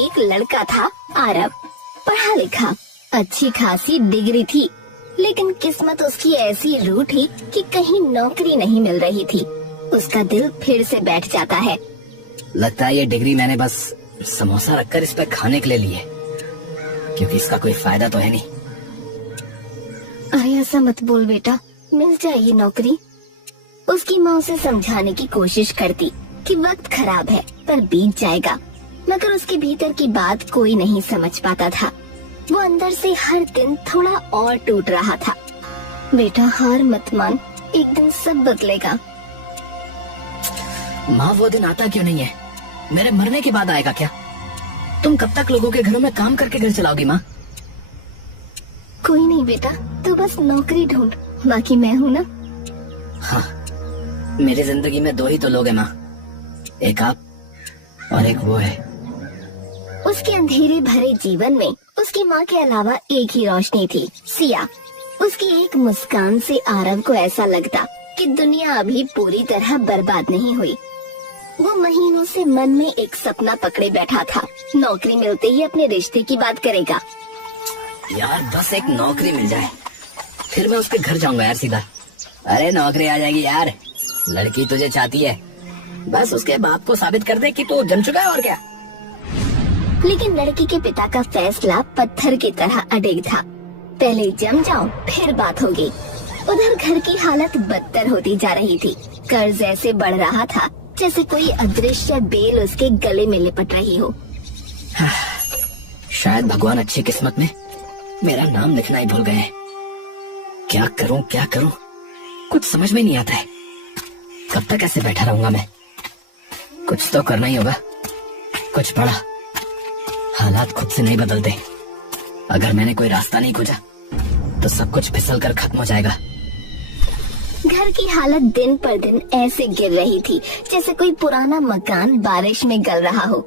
एक लड़का था आरव, पढ़ा लिखा, अच्छी खासी डिग्री थी, लेकिन किस्मत उसकी ऐसी रूठी कि कहीं नौकरी नहीं मिल रही थी। उसका दिल फिर से बैठ जाता है। लगता है ये डिग्री मैंने बस समोसा रखकर इस पे खाने के लिए ली है, क्योंकि इसका कोई फायदा तो है नहीं। अरे ऐसा मत बोल बेटा, मिल जाएगी नौकरी। उसकी माँ उसे समझाने की कोशिश करती कि वक्त खराब है पर बीत जाएगा, मगर उसके भीतर की बात कोई नहीं समझ पाता था। वो अंदर से हर दिन थोड़ा और टूट रहा था। बेटा हार मत मान, एक दिन सब बदलेगा। माँ वो दिन आता क्यों नहीं है? मेरे मरने के बाद आएगा क्या? तुम कब तक लोगों के घरों में काम करके घर चलाओगी माँ? कोई नहीं बेटा, तू बस नौकरी ढूंढ, बाकी मैं हूँ ना। हाँ, मेरी जिंदगी में दो ही तो लोग हैं माँ, एक आप और एक वो है। उसके अंधेरे भरे जीवन में उसकी माँ के अलावा एक ही रोशनी थी, सिया। उसकी एक मुस्कान से आरव को ऐसा लगता कि दुनिया अभी पूरी तरह बर्बाद नहीं हुई। वो महीनों से मन में एक सपना पकड़े बैठा था, नौकरी मिलते ही अपने रिश्ते की बात करेगा। यार बस एक नौकरी मिल जाए, फिर मैं उसके घर जाऊंगा यार सीधा। अरे नौकरी आ जाएगी यार, लड़की तुझे चाहती है, बस उसके बाप को साबित कर दे कि तू जम चुका है और क्या। लेकिन लड़की के पिता का फैसला पत्थर की तरह अड़िग था। पहले जम जाओ फिर बात होगी। उधर घर की हालत बदतर होती जा रही थी। कर्ज ऐसे बढ़ रहा था जैसे कोई अदृश्य बेल उसके गले में लिपट रही हो। शायद भगवान अच्छी किस्मत में मेरा नाम लिखना ही भूल गए। क्या करूं क्या करूं, कुछ समझ में नहीं आता है। कब तक ऐसे बैठा रहूंगा मैं? कुछ तो करना ही होगा, कुछ बड़ा। हालात खुद से नहीं बदलते। अगर मैंने कोई रास्ता नहीं खोजा तो सब कुछ फिसल कर खत्म हो जाएगा। घर की हालत दिन पर दिन ऐसे गिर रही थी जैसे कोई पुराना मकान बारिश में गल रहा हो।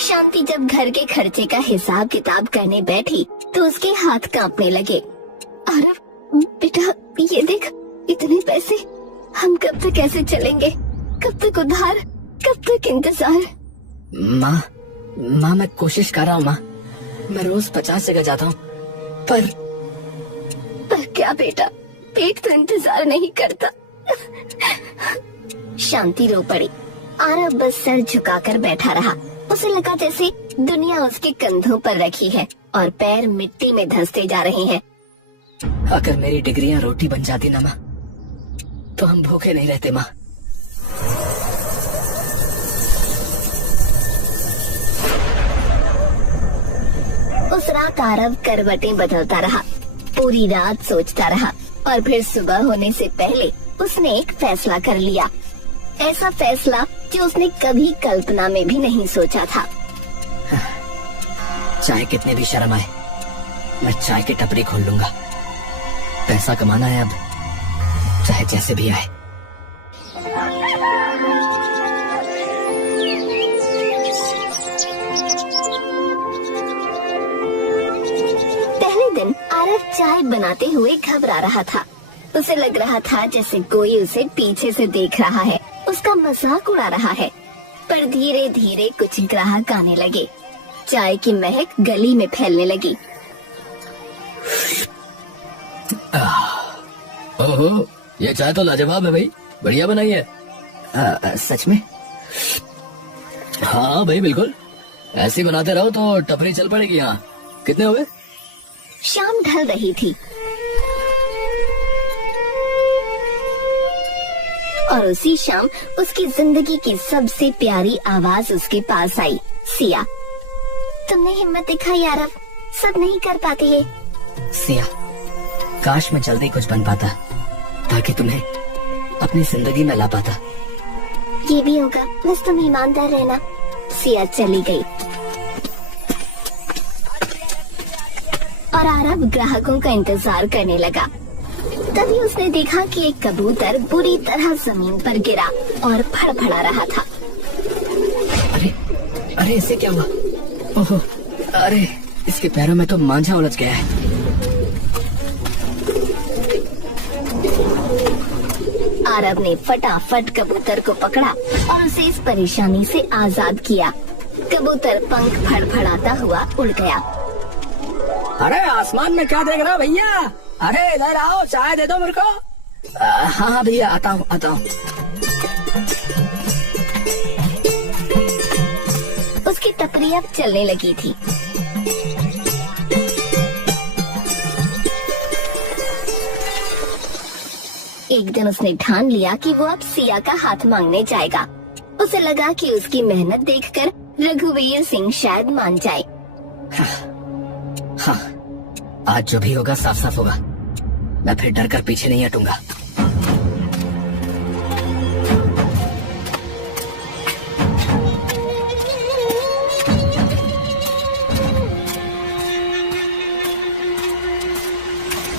शांति जब घर के खर्चे का हिसाब किताब करने बैठी तो उसके हाथ कांपने लगे। अरे बेटा ये देख, इतने पैसे, हम कब तक ऐसे चलेंगे? कब तक उधार, कब तक इंतजार? माँ मैं कोशिश कर रहा हूँ माँ, मैं रोज 50 जगह जाता हूँ, पर क्या बेटा, पेट तो इंतजार नहीं करता। शांति रो पड़ी। आरव बस सर झुकाकर बैठा रहा। उसे लगा जैसे दुनिया उसके कंधों पर रखी है और पैर मिट्टी में धंसते जा रहे हैं। अगर मेरी डिग्रियां रोटी बन जाती ना माँ, तो हम भूखे नहीं रहते माँ। उस रात आरव करवटें बदलता रहा, पूरी रात सोचता रहा और फिर सुबह होने से पहले उसने एक फैसला कर लिया। ऐसा फैसला जो उसने कभी कल्पना में भी नहीं सोचा था। चाहे कितने भी शर्म आए, मैं चाय की टपरी खोल लूंगा। पैसा कमाना है अब, चाहे जैसे भी आए। पहले दिन आरव चाय बनाते हुए घबरा रहा था। उसे लग रहा था जैसे कोई उसे पीछे से देख रहा है, उसका मजाक उड़ा रहा है। पर धीरे धीरे कुछ ग्राहक आने लगे। चाय की महक गली में फैलने लगी। ओहो, ये चाय तो लाजवाब है भाई, बढ़िया बनाई है। सच में? हाँ भाई बिल्कुल, ऐसे ही बनाते रहो तो टपरी चल पड़ेगी। यहाँ कितने हुए? शाम ढल रही थी और उसी शाम उसकी जिंदगी की सबसे प्यारी आवाज उसके पास आई। सिया, तुमने हिम्मत दिखाई आरव, सब नहीं कर पाते ये। सिया, काश मैं जल्दी कुछ बन पाता ताकि तुम्हें अपनी जिंदगी में ला पाता। ये भी होगा, बस तुम ईमानदार रहना। सिया चली गई और आरव ग्राहकों का इंतजार करने लगा। तभी उसने देखा कि एक कबूतर बुरी तरह जमीन पर गिरा और फड़फड़ा रहा था। अरे इसे क्या हुआ? ओहो, अरे इसके पैरों में तो मांझा उलझ गया है। आरव ने फटाफट कबूतर को पकड़ा और उसे इस परेशानी से आजाद किया। कबूतर पंख फड़फड़ाता हुआ उड़ गया। अरे आसमान में क्या देख रहा हो भैया? अरे इधर आओ, चाय दे दो मेरे को। हाँ हाँ भैया, आता हूँ आता हूँ। उसकी टपरी अब चलने लगी थी। एक दिन उसने ठान लिया कि वो अब सिया का हाथ मांगने जाएगा। उसे लगा कि उसकी मेहनत देखकर रघुवीर सिंह शायद मान जाए। हाँ, आज जो भी होगा साफ साफ होगा। मैं फिर डर कर पीछे नहीं हटूंगा।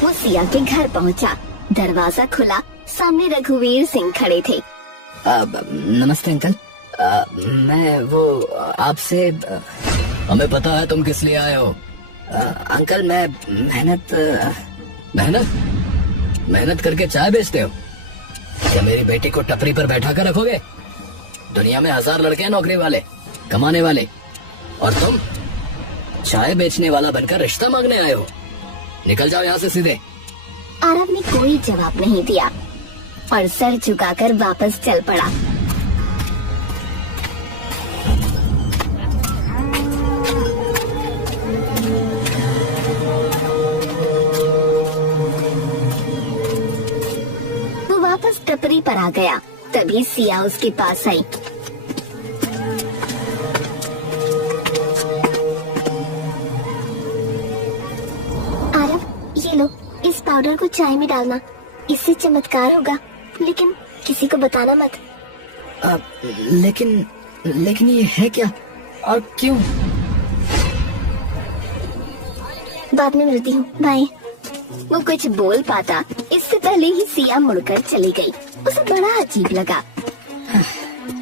वो सिया के घर पहुंचा। दरवाजा खुला, सामने रघुवीर सिंह खड़े थे। नमस्ते अंकल। मैं वो आपसे। हमें पता है तुम किस लिए आए हो। अंकल मैं मेहनत करके चाय बेचते हो? क्या मेरी बेटी को टपरी पर बैठा कर रखोगे? दुनिया में 1000 लड़के हैं नौकरी वाले, कमाने वाले, और तुम चाय बेचने वाला बनकर रिश्ता मांगने आए हो। निकल जाओ यहाँ से सीधे। आरव ने कोई जवाब नहीं दिया और सर झुकाकर वापस चल पड़ा। वो वापस टपरी पर आ गया। तभी सिया उसके पास आई। आरव, ये लो, इस पाउडर को चाय में डालना, इससे चमत्कार होगा, लेकिन किसी को बताना मत। लेकिन ये है क्या और क्यों? बाद में मिलती हूँ, बाय। वो कुछ बोल पाता इससे पहले ही सिया मुड़कर चली गई। उसे बड़ा अजीब लगा।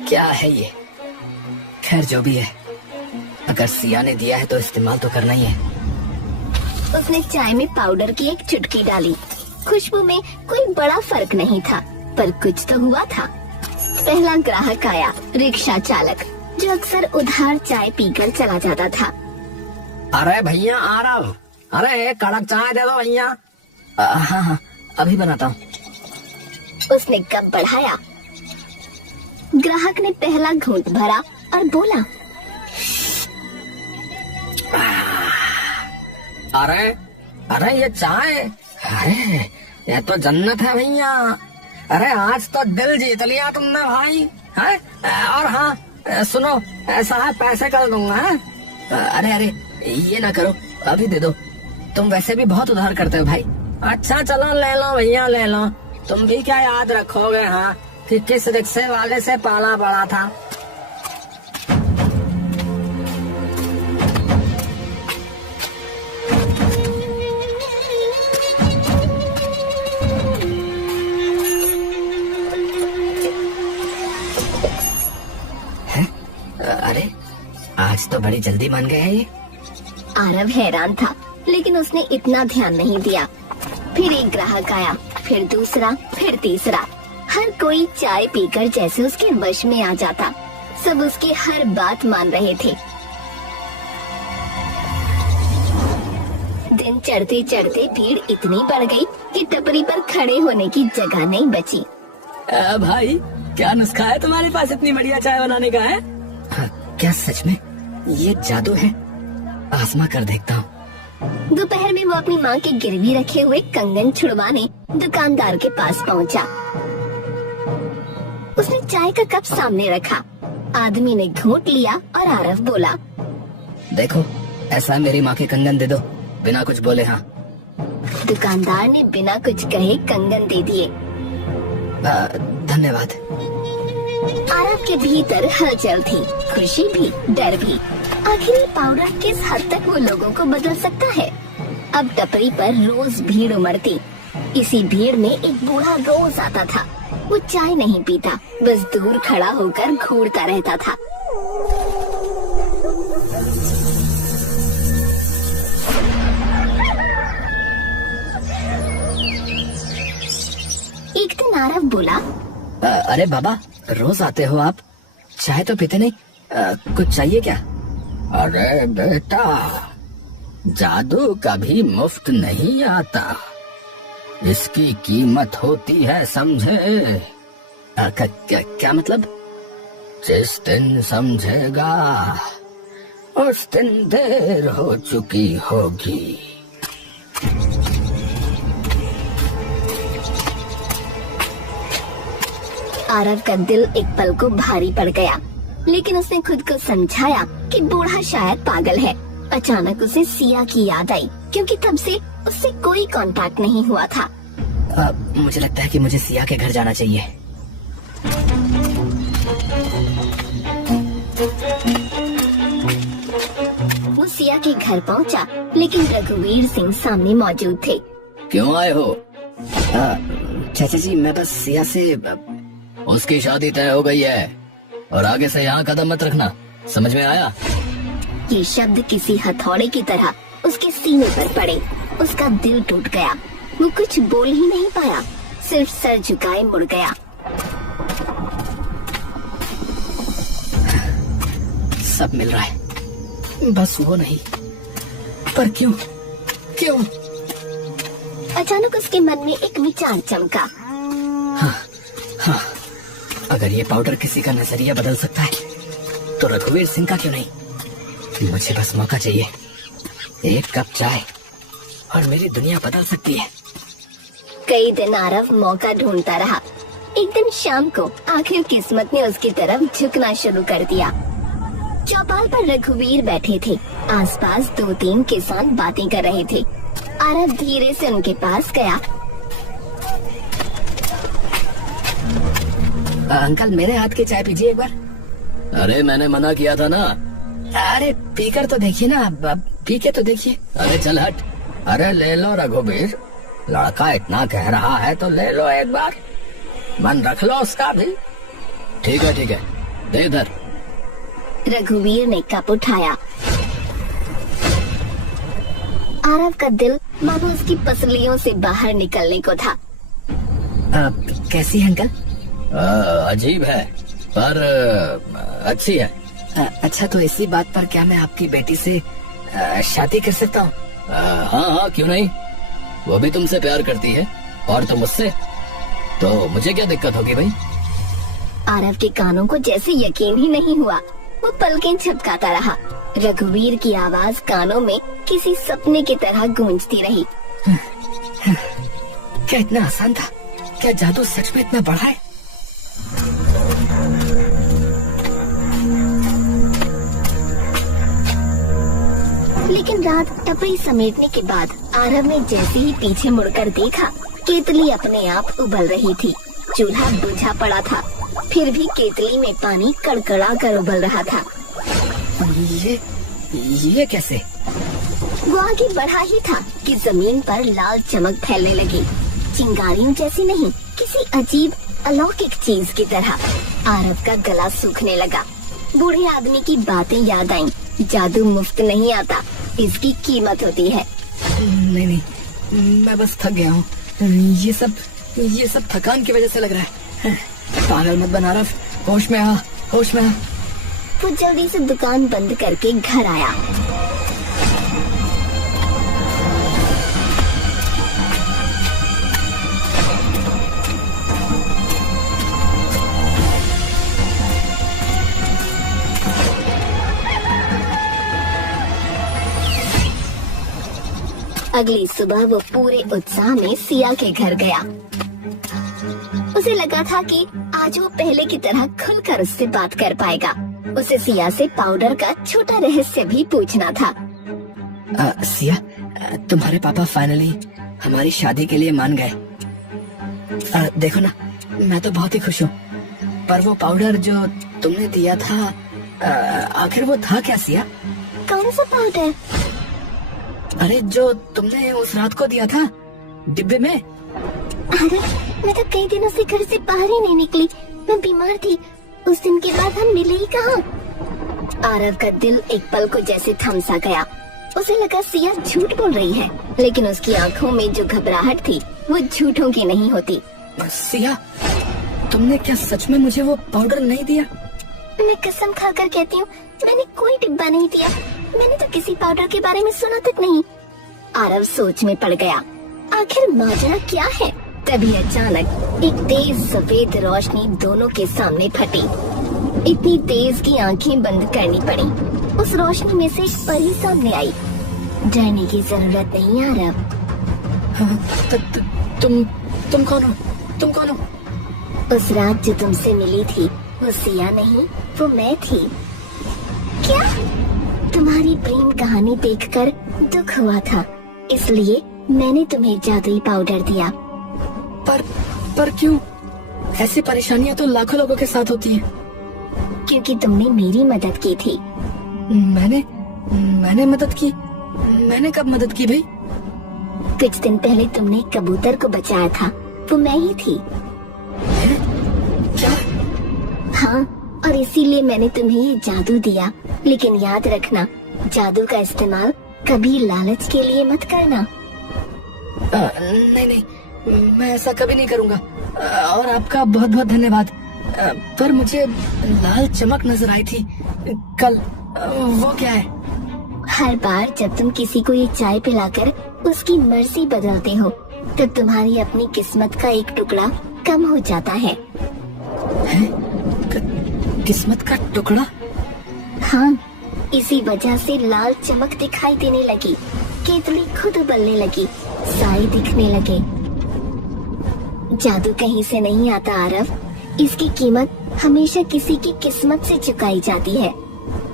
क्या है ये? खैर जो भी है, अगर सिया ने दिया है तो इस्तेमाल तो करना ही है। उसने चाय में पाउडर की एक चुटकी डाली। खुशबू में कोई बड़ा फर्क नहीं था, पर कुछ तो हुआ था। पहला ग्राहक आया, रिक्शा चालक, जो अक्सर उधार चाय पीकर चला जाता था। अरे भैया आ रहा हूँ। अरे एक कड़क चाय दे दो भैया। हाँ, अभी बनाता हूँ। उसने कप बढ़ाया। ग्राहक ने पहला घूंट भरा और बोला, अरे ये चाय, अरे ये तो जन्नत है भैया। अरे आज तो दिल जीत लिया तुमने भाई। है? और हाँ सुनो, ऐसा है पैसे कर दूंगा। अरे ये ना करो, अभी दे दो। तुम वैसे भी बहुत उधार करते हो भाई। अच्छा चलो ले लो भैया, ले लो। तुम भी क्या याद रखोगे हाँ कि किस रिक्शे वाले से पाला पड़ा था। अरे आज तो बड़ी जल्दी मान गए हैं ये। आरव हैरान था, लेकिन उसने इतना ध्यान नहीं दिया। फिर एक ग्राहक आया, फिर दूसरा, फिर तीसरा। हर कोई चाय पीकर जैसे उसके वश में आ जाता। सब उसकी हर बात मान रहे थे। दिन चढ़ते चढ़ते भीड़ इतनी बढ़ गई कि टपरी पर खड़े होने की जगह नहीं बची। भाई क्या नुस्खा है तुम्हारे पास इतनी बढ़िया चाय बनाने का? है क्या सच में ये जादू है? आजमा कर देखता हूँ। दोपहर में वो अपनी माँ के गिरवी रखे हुए कंगन छुड़वाने दुकानदार के पास पहुँचा। उसने चाय का कप सामने रखा। आदमी ने घूंट लिया और आरव बोला, देखो ऐसा मेरी माँ के कंगन दे दो, बिना कुछ बोले। हाँ। दुकानदार ने बिना कुछ कहे कंगन दे दिए। धन्यवाद। आरव के भीतर हलचल थी, खुशी भी, डर भी। आखिर ये पाउडर किस हद तक वो लोगों को बदल सकता है? अब टपरी पर रोज भीड़ उमड़ती। इसी भीड़ में एक बूढ़ा रोज आता था। वो चाय नहीं पीता, बस दूर खड़ा होकर घूरता रहता था। एक दिन आरव बोला, अरे बाबा रोज आते हो आप, चाय तो पीते नहीं, कुछ चाहिए क्या? अरे बेटा, जादू कभी मुफ्त नहीं आता, इसकी कीमत होती है, समझे? क्या मतलब? जिस दिन समझेगा उस दिन देर हो चुकी होगी। आरव का दिल एक पल को भारी पड़ गया, लेकिन उसने खुद को समझाया कि बूढ़ा शायद पागल है। अचानक उसे सिया की याद आई, क्योंकि तब से उससे कोई कांटेक्ट नहीं हुआ था। मुझे लगता है कि मुझे सिया के घर जाना चाहिए। वो सिया के घर पहुंचा, लेकिन रघुवीर सिंह सामने मौजूद थे। क्यों आए हो? चाचा जी, मैं बस सिया से उसकी शादी तय हो गई है और आगे से यहाँ कदम मत रखना, समझ में आया? ये शब्द किसी हथौड़े की तरह उसके सीने पर पड़े। उसका दिल टूट गया। वो कुछ बोल ही नहीं पाया, सिर्फ सर झुकाए मुड़ गया। सब मिल रहा है, बस वो नहीं। पर क्यों? क्यों? अचानक उसके मन में एक विचार चमका। हाँ, अगर ये पाउडर किसी का नजरिया बदल सकता है, तो रघुवीर सिंह का क्यों नहीं? मुझे बस मौका चाहिए, एक कप चाय, और मेरी दुनिया बदल सकती है। कई दिन आरव मौका ढूंढता रहा। एक दिन शाम को आखिर किस्मत ने उसकी तरफ झुकना शुरू कर दिया। चौपाल पर रघुवीर बैठे थे। आसपास 2-3 किसान बातें कर रहे थे। आरव धीरे से उनके पास गया। अंकल, मेरे हाथ की चाय पीजिए एक बार। अरे मैंने मना किया था ना। अरे पीकर तो देखिए ना, पी के तो देखिए। अरे चल हट। अरे ले लो रघुवीर, लड़का इतना कह रहा है तो ले लो एक बार, मन रख लो उसका भी। ठीक है दे इधर। रघुवीर ने कप उठाया। आरव का दिल मानो उसकी पसलियों से बाहर निकलने को था। कैसी है अंकल? अजीब है, पर अच्छी है। अच्छा, तो इसी बात पर क्या मैं आपकी बेटी से शादी कर सकता हूँ? हाँ, क्यों नहीं? वो भी तुमसे प्यार करती है और तुम मुझसे, तो मुझे क्या दिक्कत होगी भाई? आरव के कानों को जैसे यकीन ही नहीं हुआ। वो पलकें झपकाता रहा। रघुवीर की आवाज कानों में किसी सपने की तरह गूंजती रही। क्या इतना आसान था? क्या जादू सच में इतना बड़ा है? लेकिन रात टपरी समेटने के बाद आरव ने जैसे ही पीछे मुड़कर देखा, केतली अपने आप उबल रही थी। चूल्हा बुझा पड़ा था, फिर भी केतली में पानी कड़कड़ा कर उबल रहा था। ये कैसे? वो आगे बढ़ा ही था कि जमीन पर लाल चमक फैलने लगी। चिंगारियों जैसी नहीं, किसी अजीब अलौकिक चीज की तरह। आरव का गला सूखने लगा। बूढ़े आदमी की बातें याद आईं। जादू मुफ्त नहीं आता, इसकी कीमत होती है। नहीं, मैं बस थक गया हूँ। ये सब थकान की वजह से लग रहा है। पागल मत बना आरव, होश में आ। वो जल्दी से दुकान बंद करके घर आया। अगली सुबह वो पूरे उत्साह में सिया के घर गया। उसे लगा था कि आज वो पहले की तरह खुलकर उससे बात कर पाएगा। उसे सिया से पाउडर का छोटा रहस्य भी पूछना था। सिया, तुम्हारे पापा फाइनली हमारी शादी के लिए मान गए। देखो ना, मैं तो बहुत ही खुश हूँ। पर वो पाउडर जो तुमने दिया था, आखिर वो था क्या सिया? कौन सा पाउडर? अरे जो तुमने उस रात को दिया था डिब्बे में। अरे मैं तो कई दिनों से घर से बाहर ही नहीं निकली। मैं बीमार थी। उस दिन के बाद हम मिले ही कहाँ। आरव का दिल एक पल को जैसे थम सा गया। उसे लगा सिया झूठ बोल रही है, लेकिन उसकी आंखों में जो घबराहट थी वो झूठों की नहीं होती। सिया, तुमने क्या सच में मुझे वो पाउडर नहीं दिया? मैं कसम खाकर कहती हूँ, मैंने कोई डिब्बा नहीं दिया। मैंने तो किसी पाउडर के बारे में सुना तक नहीं। आरव सोच में पड़ गया, आखिर माजरा क्या है। तभी अचानक एक तेज सफेद रोशनी दोनों के सामने फटी। इतनी तेज कि आंखें बंद करनी पड़ी। उस रोशनी में से एक परी सामने आई। डरने की जरूरत नहीं आरव। तुम कौन हो? तुम कौन हो? उस रात जो तुमसे मिली थी वो सिया नहीं, वो मैं थी। क्या? तुम्हारी प्रेम कहानी देखकर दुख हुआ था, इसलिए मैंने तुम्हें जादुई पाउडर दिया। पर क्यों? ऐसी परेशानियां तो लाखों लोगों के साथ होती हैं। क्योंकि तुमने मेरी मदद की थी। मैंने मदद की? मैंने कब मदद की भाई? कुछ दिन पहले तुमने कबूतर को बचाया था, वो मैं ही थी। क्या? हाँ, और इसीलिए मैंने तुम्हें ये जादू दिया। लेकिन याद रखना, जादू का इस्तेमाल कभी लालच के लिए मत करना। नहीं, मैं ऐसा कभी नहीं करूँगा। और आपका बहुत बहुत धन्यवाद। पर मुझे लाल चमक नजर आई थी कल, वो क्या है? हर बार जब तुम किसी को ये चाय पिलाकर उसकी मर्जी बदलते हो, तो तुम्हारी अपनी किस्मत का एक टुकड़ा कम हो जाता है। किस्मत का टुकड़ा? हाँ, इसी वजह से लाल चमक दिखाई देने लगी, केतली खुद उबलने लगी, साए दिखने लगे। जादू कहीं से नहीं आता आरव, इसकी कीमत हमेशा किसी की किस्मत से चुकाई जाती है।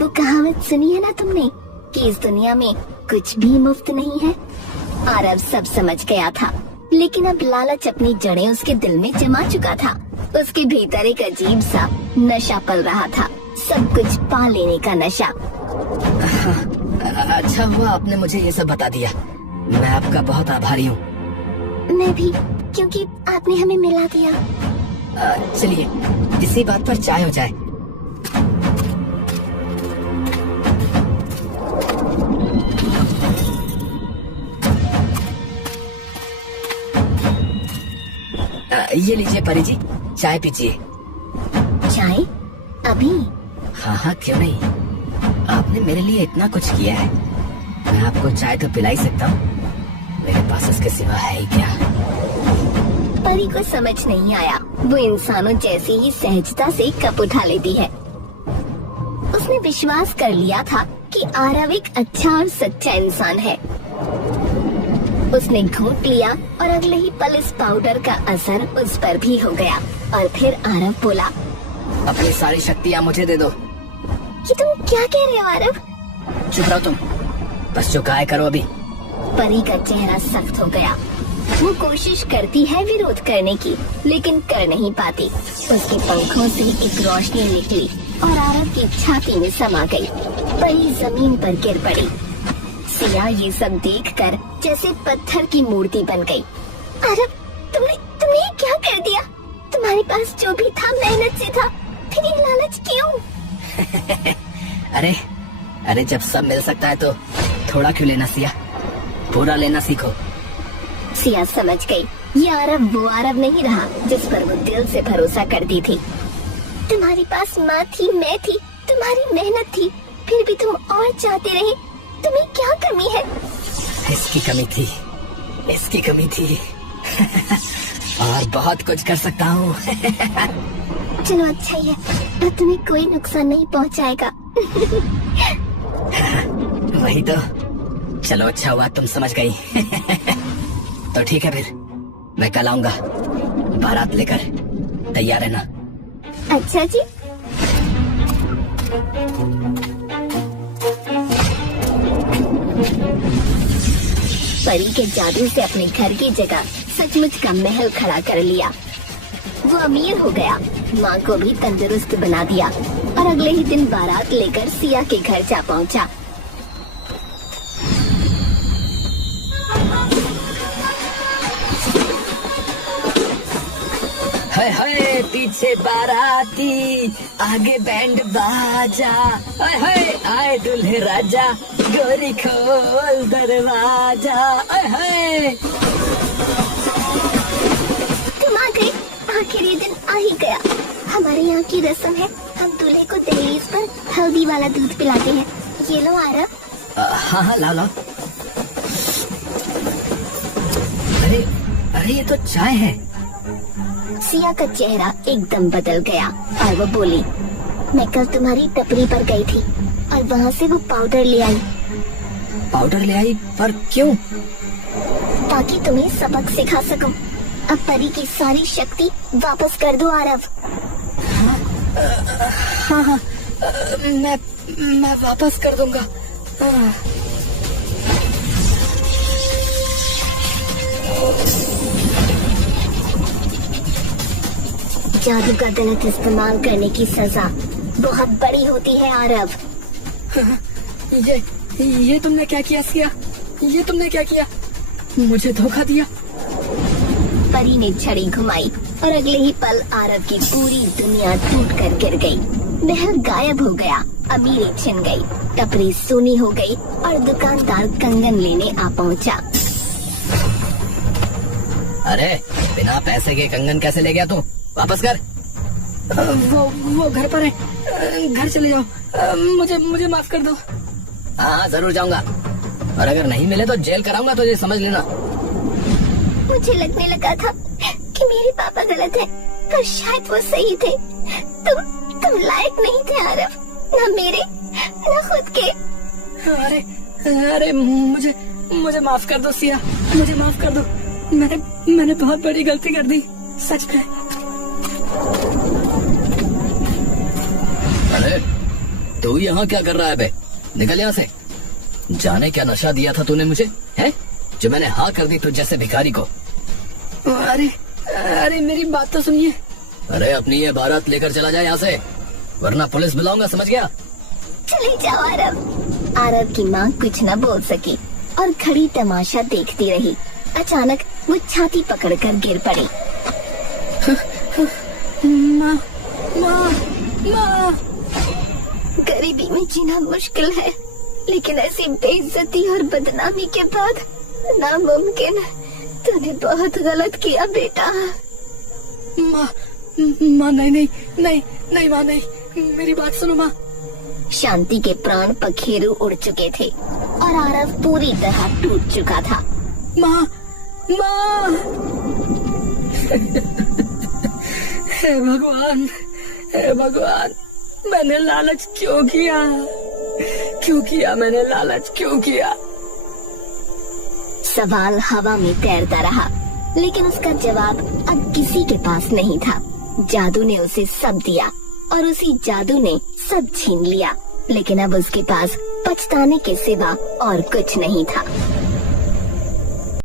वो कहावत सुनी है ना तुमने कि इस दुनिया में कुछ भी मुफ्त नहीं है। आरव सब समझ गया था, लेकिन अब लालच अपनी जड़ें उसके दिल में जमा चुका था। उसके भीतर एक अजीब सा नशा पल रहा था, सब कुछ पा लेने का नशा। अच्छा हुआ आपने मुझे ये सब बता दिया, मैं आपका बहुत आभारी हूँ। मैं भी, क्योंकि आपने हमें मिला दिया। चलिए इसी बात पर चाय हो जाए। ये लीजिए परी जी, चाय पीजिए। चाय? अभी? हाँ, क्यों नहीं। आपने मेरे लिए इतना कुछ किया है, मैं आपको चाय तो पिला ही सकता हूँ। मेरे पास उसके सिवा है ही क्या। परी को समझ नहीं आया, वो इंसानों जैसी ही सहजता से कप उठा लेती है। उसने विश्वास कर लिया था कि आरव एक अच्छा और सच्चा इंसान है। उसने घूंट लिया और अगले ही पल इस पाउडर का असर उस पर भी हो गया। और फिर आरव बोला, अपनी सारी शक्तियाँ मुझे दे दो। ये तुम क्या कह रहे हो आरव? चुप रहो तुम, बस जो गाय करो अभी। परी का चेहरा सख्त हो गया। वो कोशिश करती है विरोध करने की, लेकिन कर नहीं पाती। उसके पंखों से एक रोशनी निकली और आरव की छाती में समा गई। परी जमीन पर गिर पड़ी। सिया ये सब देखकर जैसे पत्थर की मूर्ति बन गई। आरव, तुमने क्या कर दिया? तुम्हारे पास जो भी था मेहनत से था, फिर ये लालच क्यों? अरे जब सब मिल सकता है तो थोड़ा क्यों लेना सिया, पूरा लेना सीखो। सिया समझ गई, ये आरव वो आरव नहीं रहा जिस पर वो दिल से भरोसा करती थी। तुम्हारे पास माँ थी, मैं थी, तुम्हारी मेहनत थी, फिर भी तुम और चाहते रहे। तुम्हें क्या कमी है? इसकी कमी थी और बहुत कुछ कर सकता हूँ। चलो अच्छा ही है, अब तुम्हें कोई नुकसान नहीं पहुँचाएगा। वही तो, चलो अच्छा हुआ तुम समझ गई। तो ठीक है, फिर मैं कल आऊंगा बारात लेकर, तैयार है ना? अच्छा जी। परी के जादू से अपने घर की जगह सचमुच का महल खड़ा कर लिया। वो अमीर हो गया, माँ को भी तंदुरुस्त बना दिया और अगले ही दिन बारात लेकर सिया के घर जा पहुँचा। हाय हाय पीछे बाराती, आगे बैंड बाजा, हाय हाय आए दूल्हे राजा, गोरी खोल दरवाजा, हाय हाय। तुम आ गए, आखिर ये दिन आ ही गया। हमारे यहाँ की रस्म है, हम दूल्हे को दहलीज पर हल्दी वाला दूध पिलाते हैं। ये लो आरव। हाँ हाँ लाओ लाओ। अरे अरे ये तो चाय है। सिया का चेहरा एकदम बदल गया और वो बोली, मैं कल तुम्हारी टपरी पर गई थी और वहाँ से वो पाउडर ले आई। पाउडर ले आई? पर क्यों? ताकि तुम्हें सबक सिखा सकूं। अब परी की सारी शक्ति वापस कर दो आरव। हाँ हाँ मैं वापस कर दूंगा। जादू का गलत इस्तेमाल करने की सजा बहुत बड़ी होती है आरव। ये तुमने क्या किया सिया? ये तुमने क्या किया? मुझे धोखा दिया। परी ने छड़ी घुमाई और अगले ही पल आरव की पूरी दुनिया टूट कर गिर गई। महल गायब हो गया, अमीरी छिन गई, टपरी सूनी हो गई और दुकानदार कंगन लेने आ पहुंचा। अरे बिना पैसे के कंगन कैसे ले गया तू? वापस कर। वो घर पर है, घर चले जाओ। मुझे माफ कर दो। हाँ जरूर जाऊंगा, और अगर नहीं मिले तो जेल कराऊंगा तुझे, समझ लेना। मुझे लगने लगा था कि मेरे पापा गलत है, पर शायद वो सही थे। तुम लायक नहीं थे आरव, न मेरे न खुद के। अरे मुझे माफ कर दो सिया, मुझे माफ कर दो। मैंने बहुत बड़ी गलती कर दी, सच में। अरे तू यहाँ क्या कर रहा है बे? निकल यहाँ से। जाने क्या नशा दिया था तूने मुझे, है जो मैंने हाँ कर दी तुझ जैसे भिखारी को। अरे मेरी बात तो सुनिए। अरे अपनी ये बारात लेकर चला जाए यहाँ से, वरना पुलिस बुलाऊंगा, समझ गया? चले जाओ आरव। आरव की माँ कुछ न बोल सकी और खड़ी तमाशा देखती रही। अचानक वो छाती पकड़कर गिर पड़ी। माँ। गरीबी में जीना मुश्किल है, लेकिन ऐसी बेइज्जती और बदनामी के बाद नामुमकिन। तूने बहुत गलत किया बेटा। माँ नहीं माँ नहीं, मेरी बात सुनो माँ। शांति के प्राण पखेरु उड़ चुके थे और आरव पूरी तरह टूट चुका था। माँ हे भगवान, मैंने लालच क्यों किया? मैंने लालच क्यों किया? सवाल हवा में तैरता रहा, लेकिन उसका जवाब अब किसी के पास नहीं था। जादू ने उसे सब दिया और उसी जादू ने सब छीन लिया, लेकिन अब उसके पास पछताने के सिवा और कुछ नहीं था।